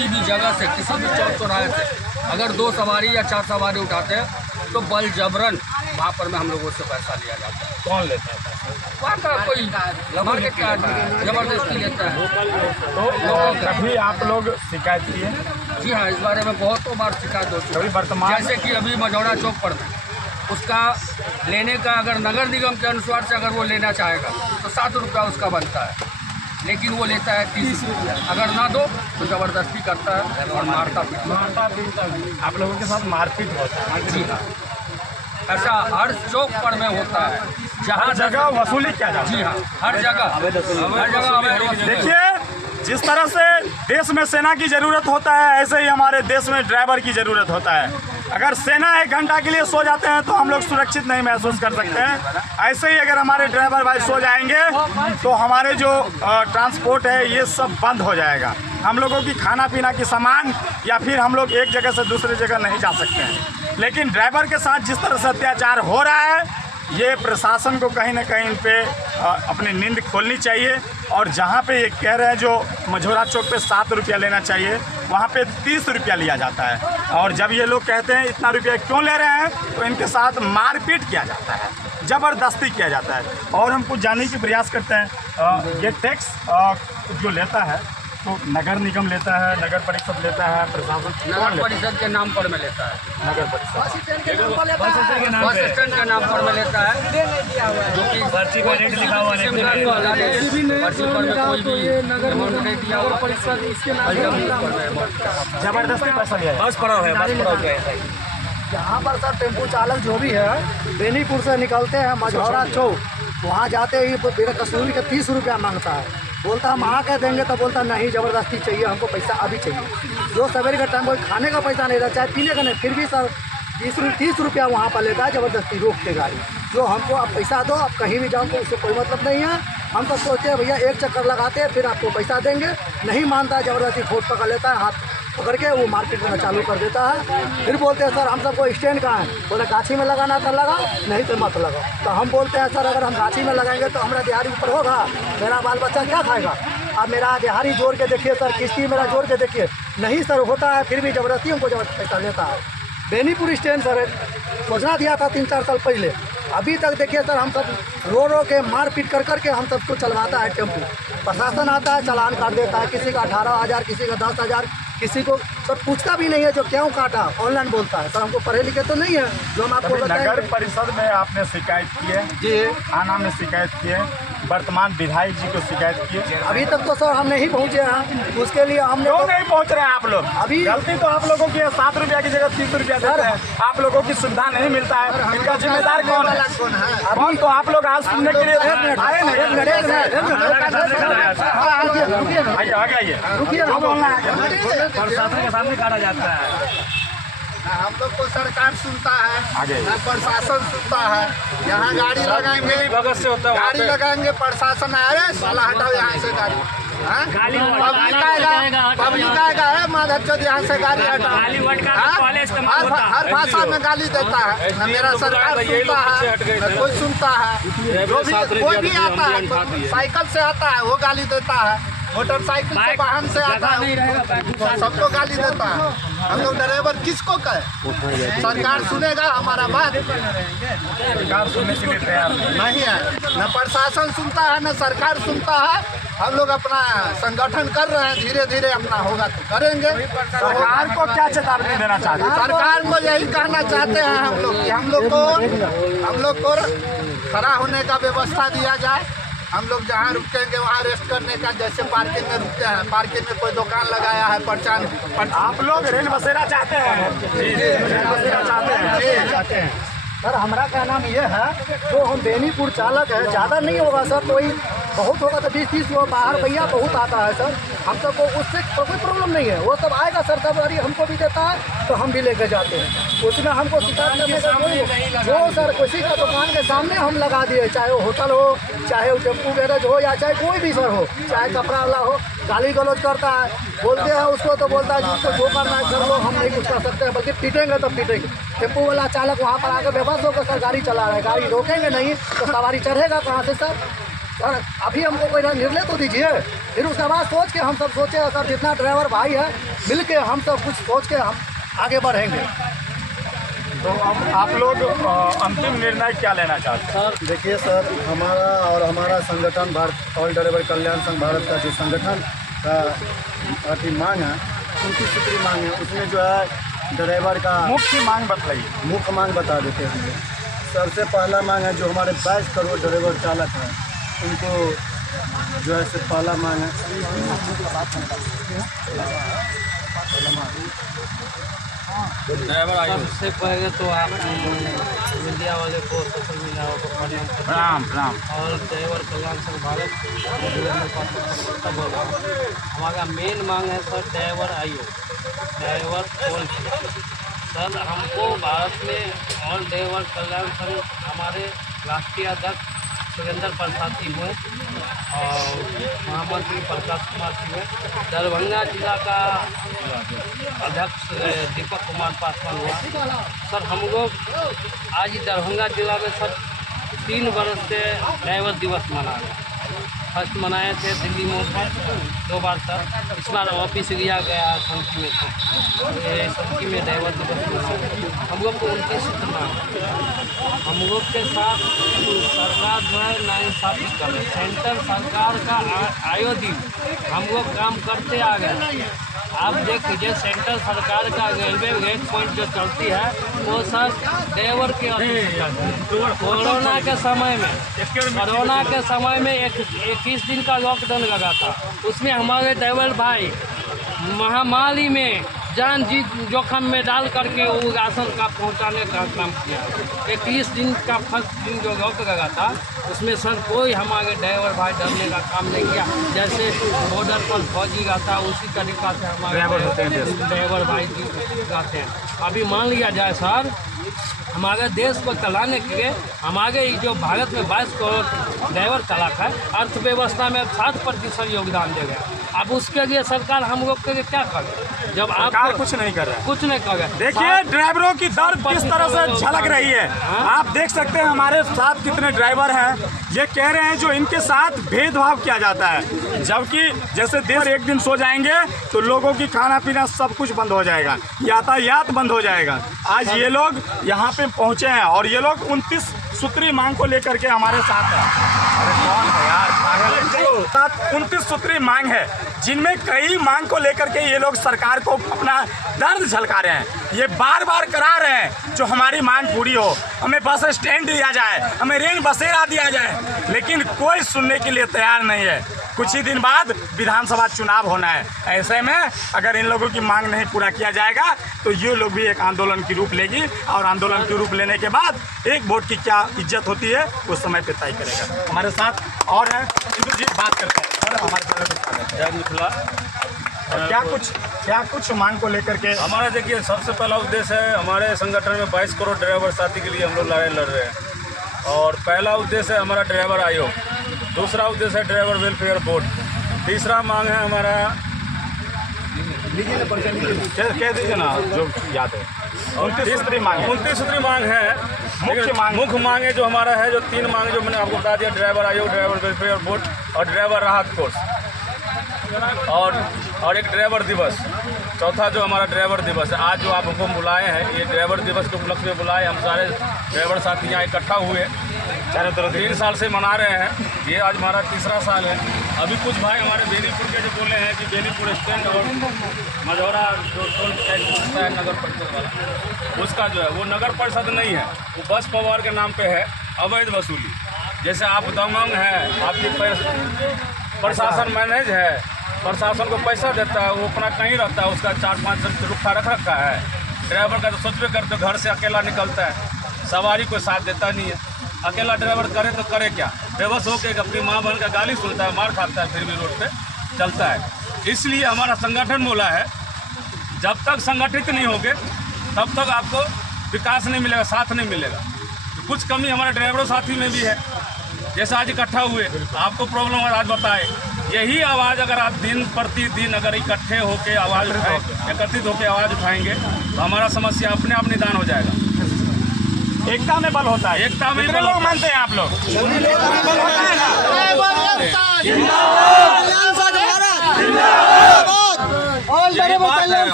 किसी भी जगह से, किसी भी चौक चौराहे से अगर 2 सवारी या 4 सवारी उठाते हैं तो बल जबरन वहाँ पर में हम लोगों से पैसा लिया जाता है। कौन लेता है? वहाँ का कोई मार्केट का जबरदस्ती लेता है। तो कभी आप लोग शिकायत किए? जी हाँ, इस बारे में बहुत बार शिकायत हो चुकी है। वर्तमान जैसे कि अभी मझौड़ा चौक पर उसका लेने का अगर नगर निगम के अनुसार से अगर वो लेना चाहेगा तो 7 रुपया उसका बनता है, लेकिन वो लेता है 30 रुपया। अगर ना दो तो ज़बरदस्ती करता है और मारता पीटता है। आप लोगों के साथ मारपीट होता है? जी हाँ, ऐसा हर चौक पर में होता है, जहाँ जगह वसूली किया जाता है। जी हाँ, हर जगह। देखिए, जिस तरह से देश में सेना की ज़रूरत होता है, ऐसे ही हमारे देश में ड्राइवर की ज़रूरत होता है। अगर सेना 1 घंटा के लिए सो जाते हैं तो हम लोग सुरक्षित नहीं महसूस कर सकते हैं। ऐसे ही अगर हमारे ड्राइवर भाई सो जाएंगे तो हमारे जो ट्रांसपोर्ट है ये सब बंद हो जाएगा। हम लोगों की खाना पीना की सामान या फिर हम लोग एक जगह से दूसरी जगह नहीं जा सकते हैं। लेकिन ड्राइवर के साथ जिस तरह से अत्याचार हो रहा है, ये प्रशासन को कहीं ना कहीं इन पे अपनी नींद खोलनी चाहिए। और जहाँ पे ये कह रहे हैं जो मझौरा चौक पे 7 रुपया लेना चाहिए, वहाँ पे 30 रुपया लिया जाता है। और जब ये लोग कहते हैं इतना रुपया क्यों ले रहे हैं, तो इनके साथ मारपीट किया जाता है, ज़बरदस्ती किया जाता है। और हम कुछ जानने की प्रयास करते हैं। ये टैक्स जो लेता है तो नगर निगम लेता है, नगर परिषद लेता है, प्रशासन? नगर परिषद के नाम पर में लेता है। नगर परिषद बस स्टैंड के नाम पर में लेता है, जो कि पर्ची पर रेट लिखा हुआ है। पर्ची पर में कोई भी अमाउंट नहीं दिया हुआ, जबरदस्ती पैसा लिया है। बस पड़ा है, बस पड़ा है। यहाँ पर सर टेम्पो चालक जो भी है बेनीपुर से निकलते हैं मझौरा चौक, वहाँ जाते ही मेरा कसूरी का 30 रुपया मांगता है। बोलता हम आ के देंगे तो बोलता नहीं, ज़बरदस्ती चाहिए हमको, पैसा अभी चाहिए। जो सवेरे का टाइम कोई खाने का पैसा नहीं रहता, चाहे पीने का नहीं, फिर भी सर 30 रुपया वहाँ पर लेता है, ज़बरदस्ती रोक के गाड़ी। जो हमको आप पैसा दो, आप कहीं भी जाओ तो उससे कोई मतलब नहीं है। हम तो सोचते हैं भैया 1 चक्कर लगाते हैं फिर आपको पैसा देंगे, नहीं मानता है, ज़बरदस्ती ठोट पकड़ लेता है, हाथ पकड़ के वो मार्केट करना चालू कर देता है। फिर बोलते हैं सर हम सबको स्टैंड कहाँ है, बोले गाछी में लगाना तो लगाओ, नहीं तो मत लगाओ। तो हम बोलते हैं सर अगर हम गाछी में लगाएंगे तो हमारा दिहाड़ी ऊपर होगा, मेरा बाल बच्चा क्या खाएगा? अब मेरा दिहाड़ी जोड़ के देखिए सर, किस्ती मेरा जोड़ के देखिए, नहीं सर होता है, फिर भी ज़बरदस्ती हमको पैसा लेता है। बेनीपुर स्टैंड सर योजना दिया था 3-4 साल पहले, अभी तक देखिए सर हम सब रो के मारपीट कर करके हम सबको चलवाता है टेम्पो। प्रशासन आता है, चालान काट देता है, किसी का 18,000, किसी का 10,000, किसी को सर पूछता भी नहीं है जो क्यों काटा, ऑनलाइन बोलता है। सर हमको पढ़े लिखे तो नहीं है जो हम आपको बताएंगे। नगर परिषद में आपने शिकायत की है? जी, थाना में शिकायत की है, वर्तमान विधायक जी को शिकायत की है? अभी तक तो सर हम नहीं पहुँचे हैं, उसके लिए हमने क्यों नहीं पहुँच रहे हैं आप लोग? अभी गलती तो आप लोगों की है, 7 रुपया की जगह 30 रुपया देते हैं, आप लोगों की सुविधा नहीं मिलता है, इनका जिम्मेदार कौन है? कौन? तो आप लोग आज सुनने के लिए आए नहीं? आगे आइए, जो बोलना है। प्रशासन के सामने काटा जाता है। हम लोग को सरकार सुनता है, आगे ना प्रशासन सुनता है। यहाँ गाड़ी लगाएंगे, भगत से होता है, गाड़ी लगाएंगे, प्रशासन अरे साला हटाओ यहाँ से गाड़ी। पब्लिक आएगा है माधव चौधरी यहाँ से गाड़ी हटाओ। हर भाषा में गाली देता है, न मेरा सरकार सुनता है, न कोई सुनता है। जो भी कोई भी आता है, साइकिल से आता है वो गाली देता है, मोटरसाइकिल से वाहन से आता है सबको गाली देता है। हम लोग ड्राइवर किसको कहे? सरकार सुनेगा हमारा बात? सरकार सुनने के लिए तैयार नहीं है, न प्रशासन सुनता है न सरकार सुनता है। हम लोग अपना संगठन कर रहे हैं, धीरे धीरे अपना होगा तो करेंगे। सरकार को क्या चेतावनी देना चाहते हैं? सरकार को यही कहना चाहते हैं हम लोग कि हम लोग को खड़ा होने का व्यवस्था दिया जाए। हम लोग जहाँ रुकेंगे वहाँ रेस्ट करने का, जैसे पार्किंग में रुकते हैं, पार्किंग में कोई दुकान लगाया है, पहचान आप लोग रेल बसेरा चाहते हैं? रेल बसेरा चाहते हैं। सर हमारा क्या नाम ये है, जो हम बेनीपुर चालक है, ज़्यादा नहीं होगा सर, कोई बहुत होगा तो 20-30 वो बाहर भैया बहुत आता है सर। हम सबको उससे कोई प्रॉब्लम नहीं है, वो सब आएगा सर, सब गाड़ी हमको भी देता है तो हम भी लेकर जाते हैं। उसमें हमको शिकायत करने का कोई जो सर किसी का दुकान के सामने हम लगा दिए, चाहे वो होटल हो, चाहे वो टेम्पू गैरेज हो, या चाहे कोई भी सर हो, चाहे कपड़ा वाला हो, गाली गलौज करता है, बोलते हैं उसको तो बोलता है जिसको जो करना है कर लो, हम नहीं कुछ कर सकते हैं, बल्कि पीटेंगे तो पीटेंगे। टेम्पू वाला चालक वहाँ पर आकर बेबस होकर सर गाड़ी चला रहा है, गाड़ी रोकेंगे नहीं तो सवारी चढ़ेगा कहाँ से सर? सर अभी हमको कोई निर्णय तो दीजिए, फिर उसके बाद सोच के हम सब सोचे सर जितना ड्राइवर भाई है मिल के हम सब कुछ सोच के हम आगे बढ़ेंगे। तो अब आप लोग अंतिम निर्णय क्या लेना चाहते हैं? सर देखिए सर, हमारा और हमारा संगठन भारत ऑल ड्राइवर कल्याण संघ भारत का जो संगठन का मांग है, उनकी सूत्री मांग है, उसमें जो है ड्राइवर का मुख्य मांग बताइए। मुख्य मांग बता देते हैं। सबसे पहला मांग है जो हमारे 22 करोड़ ड्राइवर चालक हैं उनको जो है से पहला मांग है सबसे पहले तो आप मीडिया वाले को, सोशल मीडिया को प्रणाम प्रणाम। और ड्राइवर कल्याण संघ भारत बोल रहा हूँ। हमारा मेन मांग है सर ड्राइवर आयोग, ड्राइवर टोल फ्री। सर हमको भारत में ऑल ड्राइवर कल्याण संघ हमारे राष्ट्रीय अध्यक्ष सुरेंद्र प्रसाद जी हुए और महामंत्री प्रकाश कुमार जी हुए, दरभंगा जिला का अध्यक्ष दीपक कुमार पासवान हुआ। सर हम लोग आज दरभंगा जिला में सर 3 वर्ष से ड्राइवर दिवस मना रहे हैं। फर्स्ट मनाए थे दिल्ली में 2 बार सर, इस बार ऑफिस लिया गया संकी में संकी में ड्राइवर दिवस मनाया। हम लोग को 29 हम लोग के साथ सरकार जो है नाइंसाफ़ी कर रही है। सेंटर सरकार का आयोजित हम लोग काम करते आ गए। आप देख लीजिए सेंट्रल सरकार का रेलवे रेट पॉइंट जो चलती है वो सर ड्राइवर के कोरोना के समय में 21 दिन का लॉकडाउन लगा था। उसमें हमारे ड्राइवर भाई महामारी में जान जी जोखिम में डाल करके वो राशन का पहुंचाने का काम किया। 21 दिन का फर्स्ट दिन जो लॉक लगा था उसमें सर कोई हमारे ड्राइवर भाई डरने का काम नहीं किया। जैसे बॉर्डर पर फौजी रहता है उसी तरीक़ा से हमारे ड्राइवर भाई जी रहते हैं। अभी मान लिया जाए सर हमारे देश को चलाने के लिए हमारे जो भारत में 22 करोड़ ड्राइवर चालक है, अर्थव्यवस्था में 7% योगदान दे गया। अब उसके लिए सरकार हम लोग के लिए क्या करे जब आप कुछ नहीं कर रहा है? कुछ नहीं कर रहा। देखिए ड्राइवरों की दर्द किस तरह से झलक रही है। आप देख सकते हैं हमारे साथ कितने ड्राइवर हैं, ये कह रहे हैं जो इनके साथ भेदभाव किया जाता है, जबकि जैसे देश एक दिन सो जाएंगे तो लोगों की खाना पीना सब कुछ बंद हो जाएगा, यातायात बंद हो जाएगा। आज ये लोग यहाँ पे पहुँचे हैं और ये लोग 29 सूत्री मांग को लेकर के हमारे साथ हैं। अरे कौन है यार, 29 सूत्री मांग है जिनमें कई मांग को लेकर के ये लोग सरकार को अपना दर्द झलका रहे हैं। ये बार बार करा रहे हैं जो हमारी मांग पूरी हो, हमें बस स्टैंड दिया जाए, हमें रेल बसेरा दिया जाए, लेकिन कोई सुनने के लिए तैयार नहीं है। कुछ ही दिन बाद विधानसभा चुनाव होना है, ऐसे में अगर इन लोगों की मांग नहीं पूरा किया जाएगा तो ये लोग भी एक आंदोलन की रूप लेगी और आंदोलन की रूप लेने के बाद एक वोट की क्या इज्जत होती है उस समय पे तय करेगा। हमारे साथ और हैं इंदु जी, बात करते हैं और हमारे जय मिथिला। क्या कुछ मांग को लेकर के? हमारा देखिए सबसे पहला उद्देश्य है हमारे संगठन में 22 करोड़ ड्राइवर साथी के लिए हम लोग लड़ाई लड़ रहे हैं और पहला उद्देश्य है हमारा ड्राइवर आयोग, दूसरा उद्देश्य है ड्राइवर वेलफेयर बोर्ड, तीसरा मांग है हमारा कह दीजिए ना जो याद है। 29 सूत्री मांग है। मुख्य मांग है जो हमारा है, जो 3 मांग जो मैंने आपको बता दिया, ड्राइवर आयोग, ड्राइवर वेलफेयर बोर्ड और ड्राइवर राहत कोष और एक ड्राइवर दिवस, चौथा जो हमारा ड्राइवर दिवस है। आज जो आप हमको बुलाए हैं ये ड्राइवर दिवस के उपलक्ष्य में बुलाए, हम सारे ड्राइवर साथी यहाँ इकट्ठा हुए चारों तरफ 3 साल से मना रहे हैं, ये आज हमारा 3रा साल है। अभी कुछ भाई हमारे बेनीपुर के जो बोले हैं कि बेनीपुर स्टैंड और मझौरा जो टोल टैक्स होता है नगर परिषद वाला, उसका जो है वो नगर परिषद नहीं है, वो बस पवार के नाम पे है, अवैध वसूली। जैसे आप दमंग है, आपकी प्रशासन मैनेज है, प्रशासन को पैसा देता है, वो अपना कहीं रहता है, उसका 4-5 रुपया रख रखा है। ड्राइवर का तो सोचबे करते घर से अकेला निकलता है, सवारी कोई साथ देता नहीं है, अकेला ड्राइवर करे तो करे क्या, बेबस होकर अपनी माँ बहन का गाली सुनता है, मार खाता है, फिर भी रोड पे चलता है। इसलिए हमारा संगठन बोला है जब तक संगठित नहीं होगे तब तक आपको विकास नहीं मिलेगा, साथ नहीं मिलेगा। तो कुछ कमी हमारे ड्राइवरों साथी में भी है। जैसे आज इकट्ठा हुए, आपको प्रॉब्लम अगर आज बताए, यही आवाज़ अगर आप दिन प्रतिदिन अगर इकट्ठे होकर आवाज़ उठाएं, एकत्रित होकर आवाज़ उठाएंगे तो हमारा समस्या अपने आप निदान हो जाएगा। एकता में बल होता है। एकता में कितने बल लोग होता है। मानते हैं आप लोग? बल होता है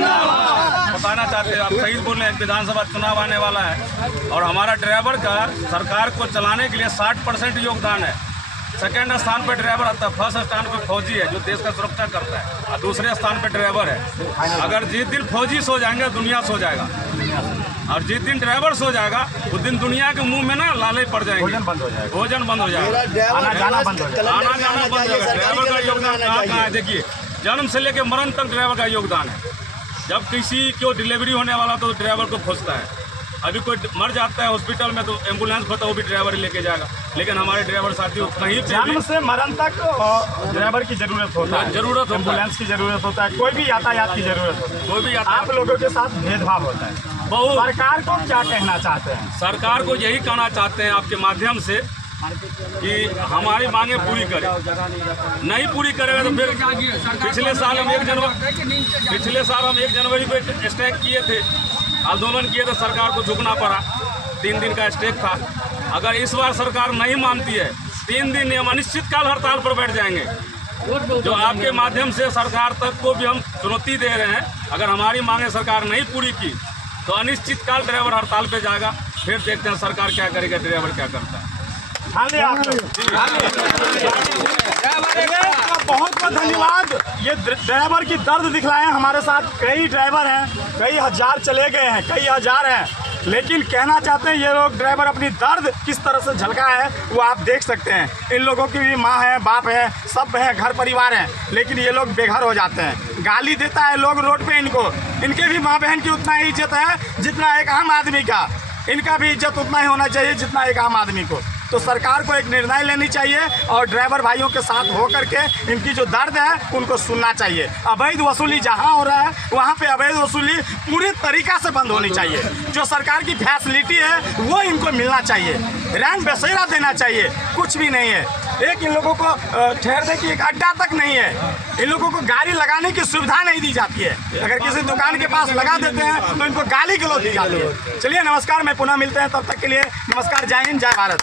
ना? बताना चाहते हैं, आप सही बोल रहे हैं, विधानसभा चुनाव आने वाला है और हमारा ड्राइवर का सरकार को चलाने के लिए 60% योगदान है। सेकेंड स्थान पर ड्राइवर आता है, फर्स्ट स्थान पर फौजी है जो देश का सुरक्षा करता है और दूसरे स्थान पर ड्राइवर है। अगर जिस दिन फौजी सो जाएंगे दुनिया सो जाएगा और जिस दिन ड्राइवर सो जाएगा उस दिन दुनिया के मुंह में ना लाले पड़ जाएंगे, भोजन बंद हो जाएगा, भोजन बंद हो जाएगा, आना जाना बंद हो जाएगा। आना जाना बंद हो जाएगा। ड्राइवर का योगदान कहाँ है? देखिए, जन्म से लेकर मरण तक ड्राइवर का योगदान है। जब किसी को डिलीवरी होने वाला तो ड्राइवर को खोजता है। अभी कोई मर जाता है हॉस्पिटल में तो एम्बुलेंस होता है, वो भी ड्राइवर ही लेके जाएगा। लेकिन हमारे ड्राइवर साथियों कहीं पे जन्म भी से मरण तक ड्राइवर की जरूरत होता है, जरूरत होता है। एम्बुलेंस की जरूरत होता है, कोई भी यातायात की जरूरत होती है। कोई भी आता आप लोगों के साथ भेदभाव होता है। बहुत। सरकार को क्या कहना चाहते हैं? सरकार को यही कहना चाहते हैं आपके माध्यम से कि हमारी मांगे पूरी करें। नहीं पूरी करेगा तो फिर पिछले साल हम 1 जनवरी पे स्ट्राइक किए थे, आंदोलन किए थे, सरकार को झुकना पड़ा। 3 दिन का स्ट्राइक था। अगर इस बार सरकार नहीं मानती है 3 दिन हम अनिश्चितकाल हड़ताल पर बैठ जाएंगे। जो आपके माध्यम से सरकार तक को भी हम चुनौती दे रहे हैं, अगर हमारी मांगे सरकार नहीं पूरी की तो अनिश्चितकाल ड्राइवर हड़ताल पे जाएगा। फिर देखते हैं सरकार क्या करेगा, ड्राइवर क्या करता है। हाँ जी, आप लोग बहुत बहुत धन्यवाद। ये ड्राइवर की दर्द दिखलाए हैं हमारे साथ। कई ड्राइवर हैं, कई हजार चले गए हैं, कई हजार हैं, लेकिन कहना चाहते हैं ये लोग ड्राइवर अपनी दर्द किस तरह से झलका है वो आप देख सकते हैं। इन लोगों की भी माँ है, बाप है, सब है, घर परिवार है, लेकिन ये लोग बेघर हो जाते हैं। गाली देता है लोग रोड पे इनको। इनके भी माँ बहन की उतना ही इज्जत है जितना एक आम आदमी का। इनका भी इज्जत उतना ही होना चाहिए जितना एक आम आदमी को। तो सरकार को एक निर्णय लेनी चाहिए और ड्राइवर भाइयों के साथ हो करके इनकी जो दर्द है उनको सुनना चाहिए। अवैध वसूली जहां हो रहा है वहां पे अवैध वसूली पूरी तरीका से बंद होनी चाहिए। जो सरकार की फैसिलिटी है वो इनको मिलना चाहिए। रैन बसेरा देना चाहिए, कुछ भी नहीं है। एक इन लोगों को ठहरने की एक अड्डा तक नहीं है। इन लोगों को गाड़ी लगाने की सुविधा नहीं दी जाती है। अगर किसी दुकान के पास लगा देते हैं तो इनको गाली गलौज दी जाती है। चलिए नमस्कार, मैं पुनः मिलते हैं, तब तक के लिए नमस्कार, जय हिंद, जय भारत।